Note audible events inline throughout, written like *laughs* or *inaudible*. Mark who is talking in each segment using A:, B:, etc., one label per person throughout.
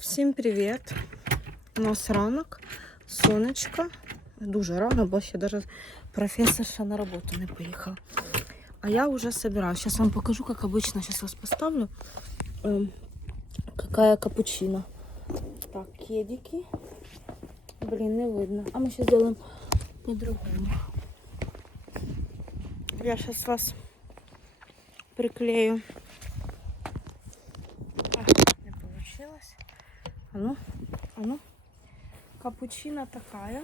A: Всім привіт! У нас ранок, сонечко. Дуже рано, бо ще даже професорша на роботу не поїхала. А я уже собираюсь. Сейчас вам покажу, как обычно. Сейчас вас поставлю. Эм, какая капучино. Так, кедики. Блин, не видно. А мы сейчас сделаем по-другому. Я сейчас вас приклею. А, не получилось. А ну, а ну. Капучино такая.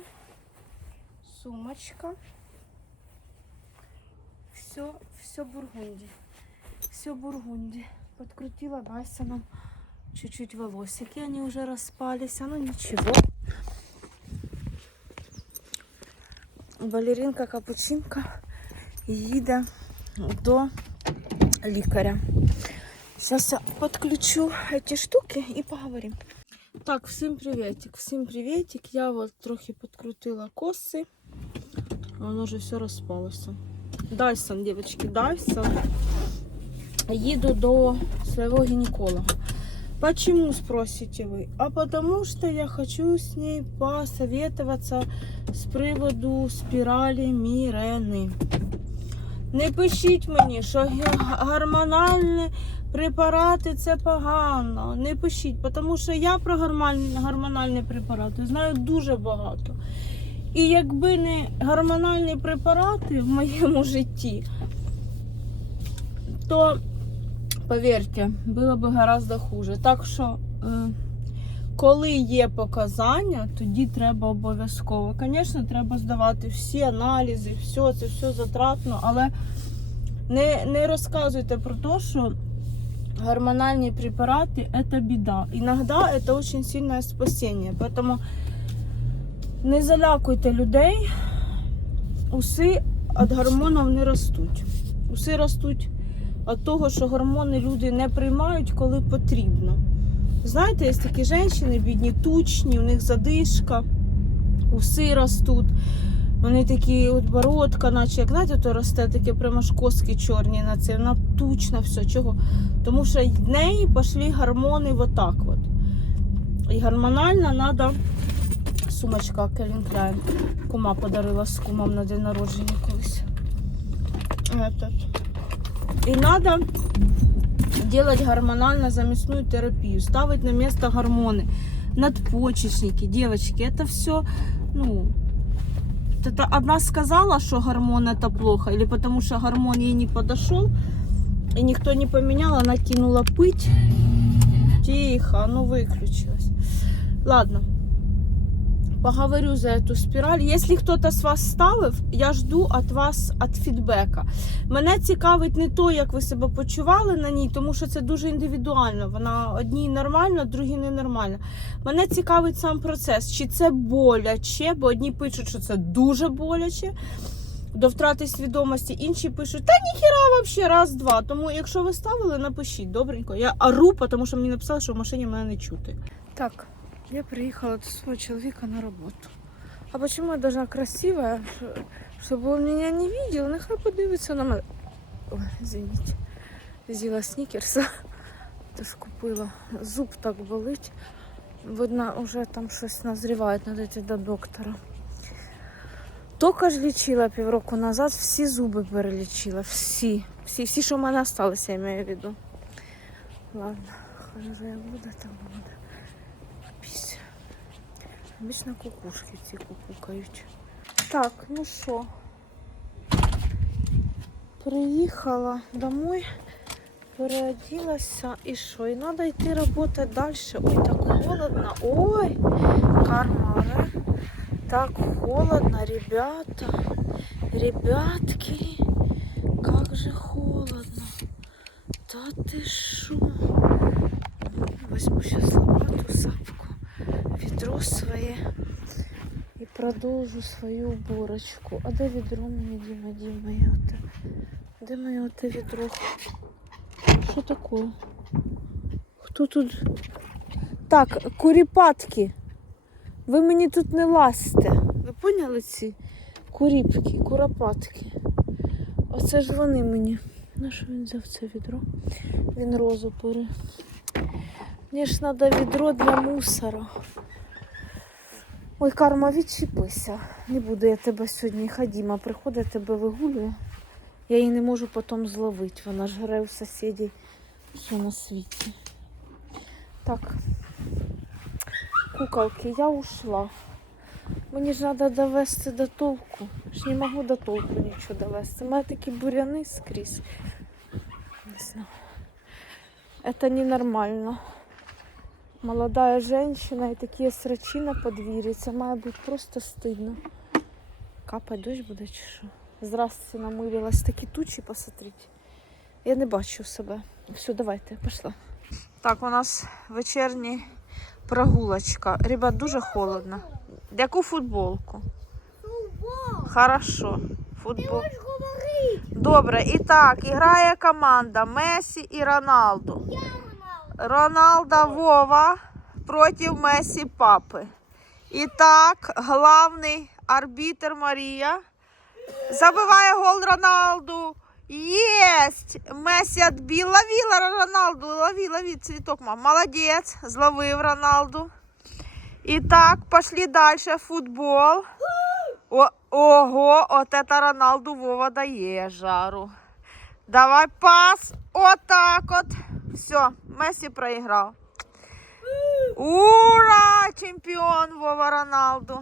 A: Сумочка. Все, все бургунди. Все бургунди. Подкрутила Дайсоном чуть-чуть волосики. Они уже распались. А ну ничего. Балеринка капучинка їде до лікаря. Сейчас я подключу эти штуки и поговорим. Так, всім приветик, всім приветик. Я вот трохи подкрутила коси. Воно вже все розпалося. Дайсон, девочки, Дайсон. Їду до своего гинеколога. Почему, спросите вы? А потому что я хочу с ней посоветоваться з приводу спіралі Мірени. Не пишіть мені, що гормональні препарати це погано. Не пишіть, тому що я про гормональні, препарати знаю дуже багато. І якби не гормональні препарати в моєму житті, то повірте, було б гораздо хуже. Так що, е, коли є показання, тоді треба обов'язково. Звісно, треба здавати всі аналізи, все, це все затратно, але не, не розказуйте про те, що гормональні препарати це біда. Іноді це дуже сильне спасіння. Тому не залякуйте людей. Уси від гормонів не ростуть. Уси ростуть від того, що гормони люди не приймають, коли потрібно. Знаєте, є такі жінки, бідні, тучні, у них задишка, уси ростуть. Вони такі от бородка, наче як знаєте, то росте таке прямо ж чорні на це. Вона тучна, все. Чого? Тому що в неї пішли гормони вот так от. І гормонально треба сумочка Calvin Klein. Кума подарила з кумом на день народження колись. Этот. І треба делать гормонально заместную терапию, ставить на место гормоны, надпочечники, девочки, это все, ну, это одна сказала, что гормон это плохо, или потому что гормон ей не подошел, и никто не поменял, она кинула пыть. Тихо, оно выключилось. Ладно. Поговорю за эту спираль. Если кто-то з вас ставив, я жду від вас від фідбека. Мене цікавить не то, як ви себе почували на ній, тому що це дуже індивідуально. Вона одній нормально, другій ненормально. Мене цікавить сам процес, чи це боляче, бо одні пишуть, що це дуже боляче. До втрати свідомості, інші пишуть, та ніхіра взагалі, раз-два. Тому, якщо ви ставили, напишіть добренько. Я ору, тому що мені написали, що в машині мене не чути. Так, я приехала до своего человека на работу. А почему я должна красивая, чтобы он меня не видел? Нехай подивиться на мене. Ой, извините. З'їла снікерса. *laughs* Тож купила. Зуб так болить. Видно, вже там щось назріває, треба йти до доктора. Тільки ж лічила півроку назад, всі зуби перелічила. Всі. Всі, всі, що в мене залишилися, я маю в виду. Ладно, же як буде, так буде. Пісь. Обично кукушки ці кукукають. Так, ну що? Приїхала домой, переоділася і що? І треба йти працювати далі. Ой, так холодно. Ой, кармаре. Так холодно, ребята. Ребятки, как же холодно. Да ты шо? Возьму сейчас лопату, сапку, ведро своє і продовжу свою уборочку. А де відро мені, Діма, Діма, я? Де моє оте відро? Що таке? Хто тут? Так, куріпатки. Ви мені тут не лазьте. Ви поняли ці куріпки, куропатки? Оце ж вони мені. На що він взяв це відро? Він розу пере. Мені ж треба відро для мусора. Ой, карма, відчепися. Не буду я тебе сьогодні ходіма. Приходить, тебе вигулює. Я її не можу потім зловити. Вона ж грає у сусідів все на світі. Так. Куколки, я ушла. Мені ж треба довести до толку. Ж не можу до толку нічого довести. У мене такі буряни скрізь. Не знаю. Это ненормально. Молодая женщина и такие срачи на подвір'ї. Це має бути просто стидно. Капає дощ буде чи що? Здрасте, намилилась. Такі тучі, посмотрите. Я не бачу себе. Все, давайте, пішла. Так, у нас вечірня прогулочка. Ребят, дуже холодно. Яку футболку? Хорошо. Футбол. Добре, і так, грає команда Месі і Роналду. Роналда Вова проти Месі Папи. І так, главний арбітр Марія забиває гол Роналду. Єсть! Месі відбив. Ловила Роналду. Лови, лови, цвіток, мам. Молодець. Зловив Роналду. І так, пошли далі. Футбол. О, ого, от это Роналду Вова дає жару. Давай пас. Отак от. Все, Месі проіграв. Ура! Чемпіон Вова Роналду.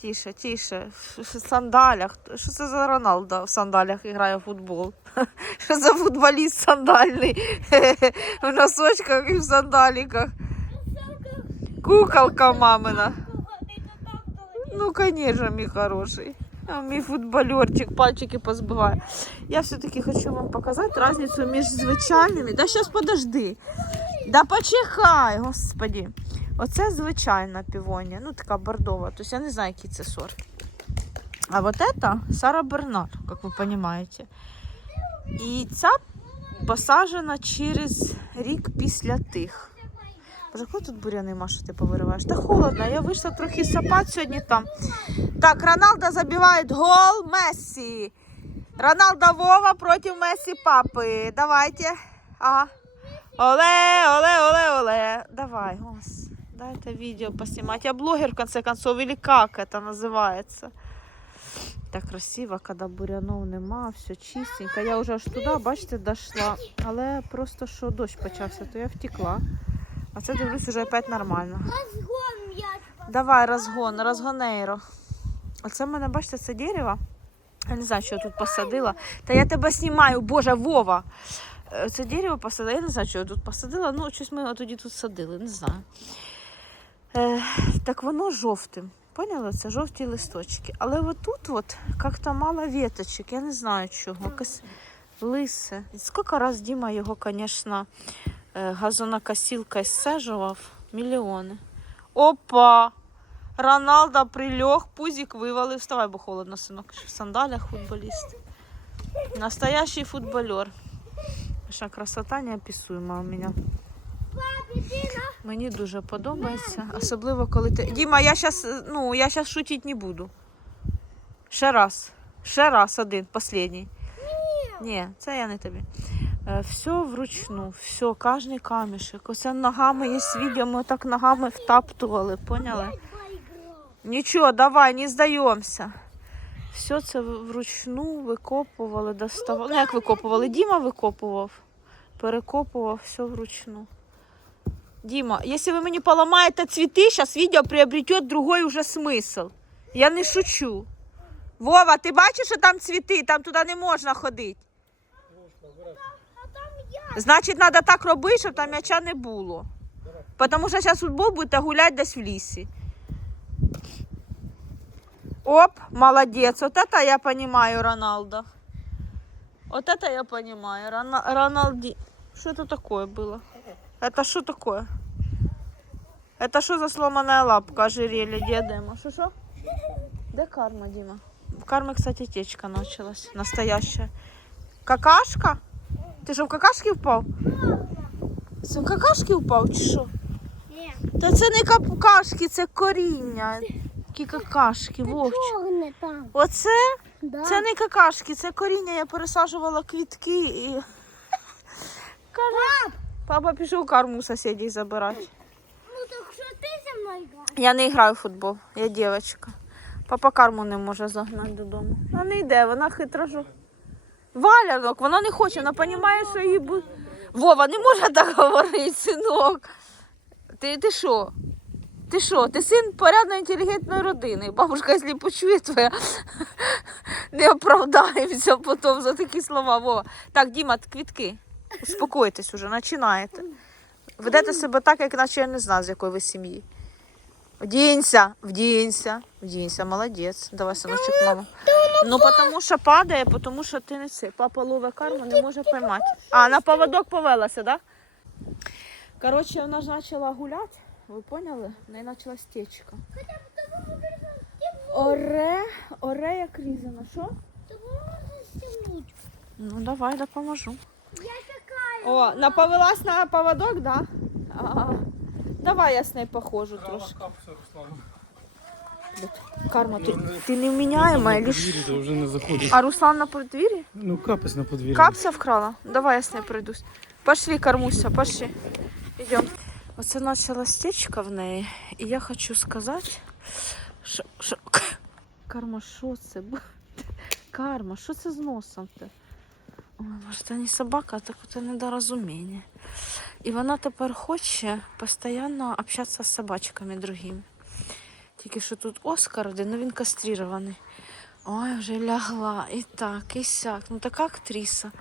A: Тише, тише. В сандалях. Що це за Роналдо в сандалях грає в футбол? *laughs* Що за футболіст сандальний? *laughs* В носочках і в сандаліках. Куколка мамина. Ну, конечно, мій хороший. Мій футбольорчик пальчики позбиває. Я все-таки хочу вам показати різницю між звичайними. Да зараз подожди. Да почекай, господи. Оце звичайна півонія, ну така бордова. Тобто я не знаю, який це сорт. А вот это Сара Бернар, як ви розумієте. І ця посаджена через рік після тих. Боже, коли тут буряни, Маша, ти повириваєш? Та холодно, я вийшла трохи сапати сьогодні там. Так, Роналдо забиває гол Месси. Роналдо Вова проти Месси папи. Давайте. Ага. Оле, оле, оле, оле. Давай, гос. Дайте відео поснимать. Я блогер, в конце концов, или как это называется. Так красиво, коли бурянов нема, все чистенько. Я вже аж туди, бачите, дійшла. Але просто що дощ почався, то я втекла. А це дивлюсь уже опять нормально.
B: Разгон м'яч.
A: Давай розгон, розгонейро. Оце в мене, бачите, це дерево. Я не знаю, що я тут посадила. Та я тебе знімаю, боже, Вова. Е, Це дерево посадила. Я не знаю, що я тут посадила. Ну, щось ми тоді тут садили, не знаю. Е, так воно жовтим. Поняли? Це жовті листочки. Але отут от як-то мало веточок. Я не знаю чого. Якось лисе. Скільки раз Діма його, звісно, е, газонокосілкою саджував? Мільйони. Опа! Роналдо прилег, пузик вивалив. Вставай, бо холодно, синок. В сандалях футболіст. Настоящий футболер. Ще красота неописуема у мене. Мені дуже подобається. Особливо, коли ти. Діма, я зараз, ну, я зараз шутити не буду. Ще раз. Ще раз один, останній. Ні, це я не тобі. Е, Все вручну, все, кожний камішек. Оце ногами є відео, ми так ногами втаптували, поняли? Нічого, давай, не здаємося. Все це вручну викопували, доставали. Ну, як викопували? Діма викопував, перекопував все вручну. Діма, якщо ви мені поламаєте цвіти, зараз відео приобретет другой уже смисл. Я не шучу. Вова, ти бачиш, що там цвіти, там туди не можна ходити. Значить, треба так робити, щоб там м'яча не було. Тому що зараз футбол будете гуляти десь в лісі. Оп, молодец. Вот это я понимаю, Роналдо. Вот это я понимаю. Рона- Роналди. Что это такое было? Это что такое? Это что за сломанная лапка ожерелья деда Что что? Где карма, Дима? В карме, кстати, течка началась. Настоящая. Какашка? Ты что, в какашки впав? Це в какашки впав чи що?
B: Ні.
A: Та це не какашки, це коріння. Які какашки, вовч.
B: Чорне там.
A: Оце
B: Да.
A: це не какашки, це коріння. Я пересаджувала квітки і. *laughs* Каже, Папа пішов карму у сусідів забирати.
B: Ну так що ти зі мною граєш?
A: Я не граю в футбол, я дівчинка. Папа карму не може загнати додому. Вона не йде, вона хитро жо. Валянок, вона не хоче, вона розуміє, що її буде. Вова, не може так говорити, синок. Ти, ти що? Ти що? Ти син порядно інтелігентної родини. Бабушка, якщо почує твоя, не оправдаємося потім за такі слова. Вова. Так, Діма, квітки. Успокойтесь уже, починаєте. Ведете себе так, як наче я не знаю, з якої ви сім'ї. Вдінься, вдінься, вдінься, молодець. Давай, синочок, мама. Ну, тому що падає, тому що ти не. Папа ловить карму, не може поймати. А, на поводок повелася, так? Да? Коротше, вона ж почала гуляти, ви поняли? В неї почала стечка. Оре, оре як різано. Що? Ну, давай, допоможу.
B: Я.
A: О, наповелась на поводок, да? А, давай я з нею походжу трошки. Карма, ти, ти не вміняєма,
C: на
A: лиш...
C: то вже не заходить.
A: А Руслан на подвір'ї?
C: Ну, капець на подвір'ї.
A: Капса вкрала? Давай я с ней пройдусь. Пошли, Кормуся, пошли. Идем. Оце почала стечка в неї, і я хочу сказати, що... що... Карма, що це? Карма, що це з носом ти? Ой, може, це не собака, а так це недорозуміння. І вона тепер хоче постійно общатися з собачками другими. Тільки що тут Оскар один, ну він кастрирований. Ой, вже лягла. І так, і сяк. Ну така актриса.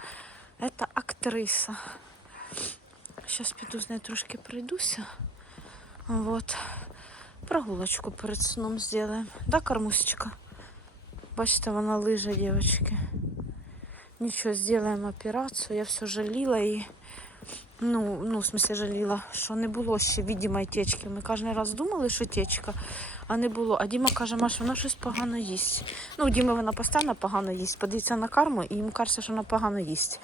A: Это актриса. Сейчас піду з нею трошки пройдуся. Вот. Прогулочку перед сном сделаем. Да, кормусечка? Бачите, вона лижа, девочки. Нічого, сделаем операцію. Я все жаліла і ну, ну, в смысле жаліла, що не було ще видимої течки. Ми кожен раз думали, що течка, А не було. А Діма каже, Маш, вона щось погано їсть. Ну, у Діми вона постійно погано їсть. Подивіться на карму, і йому кажеться, що вона погано їсть.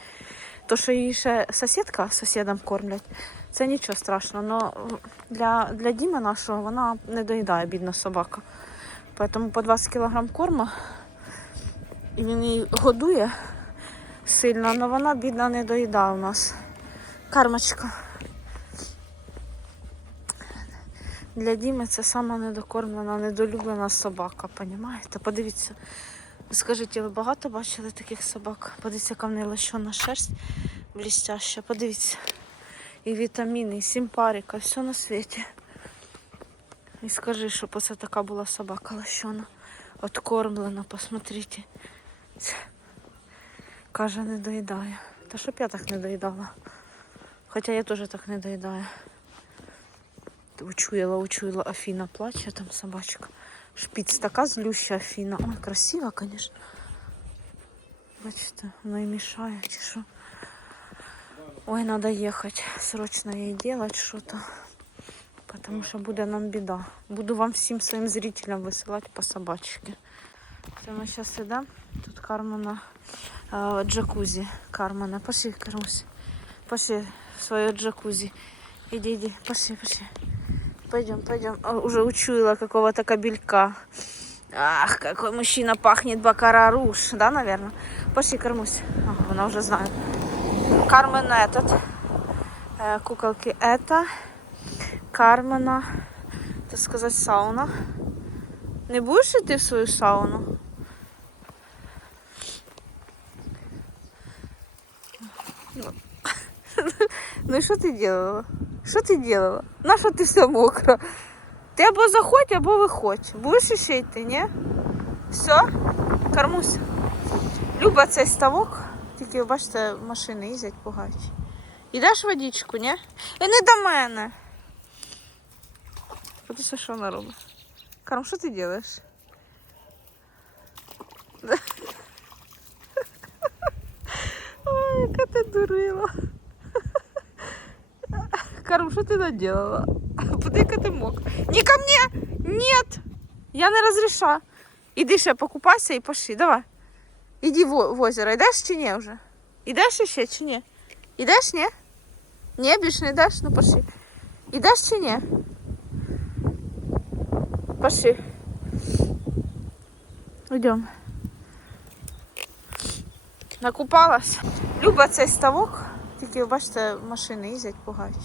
A: То, що її ще сусідка сусідам кормлять, це нічого страшного. Но для, для Діми нашого вона не доїдає, бідна собака. Тому по 20 кг корма і він її годує сильно, але вона, бідна, не доїдає у нас. Кармочка. Для Діми це сама недокормлена, недолюблена собака, понімаєте? Подивіться. Скажіть, ви багато бачили таких собак? Подивіться, яка в неї лощона шерсть блістяща. Подивіться. І вітаміни, і симпарика, все на світі. І скажи, щоб оце така була собака лощона. Откормлена, посмотрите. Це. Каже, не доїдає. Та щоб я так не доїдала. Хоча я теж так не доїдаю. Учуяла, учуяла, Афіна плаче, там собачка. Шпіц така злюща Афіна. Ой, красива, звісно. Бачите, вона і мішає, чи що. Ой, треба їхати. Срочно їй робити щось. Потому що буде нам біда. Буду вам всім своїм зрителям висилати по собачці. Це ми зараз йдемо. Тут Кармана э, джакузи. Кармана. Пошли, Кармусь. Пошли в свое джакузи. Иди, иди. Пошли, пошли. Пойдем, пойдем. А, уже учуяла какого-то кабелька. Ах, какой мужчина пахнет бакараруш. Да, наверное? Пошли, Кармусь. Ага, она уже знает. Кармен этот. Э, куколки это. Кармена. Так сказать, сауна. Не будешь идти в свою сауну? Ну і що ти робила? Що ти робила? На що ти все мокро? Ти або заходь, або виходь. Будеш ще йти, ні? Все? Кормуся. Люба цей ставок, тільки бачите, машини їздять пугають. Ідеш водичку, ні? І не до мене. Подивися, що вона робить. Карм, що ти робиш? *laughs* Ой, яка ти дурила. Карм, что ты наделала? *laughs* Подай-ка ты мог. Не ко мне! Нет! Я не разреша. Иди ще покупайся і пошли. Давай. Иди в, в озеро. Йдеш чи ні вже? Ідеш ще чи ні? Ідеш, ні? Ні, більш не йдеш? Ну пошли. Ідеш чи ні? Пошли. Йдем. Накупалась. Люба цей ставок. Тільки такі, ви бачите, машини їздять пугають.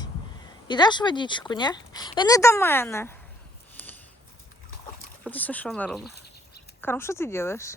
A: Ідеш водичку, ні? І не до мене. Подивися, що вона робить. Карм, що ти робиш?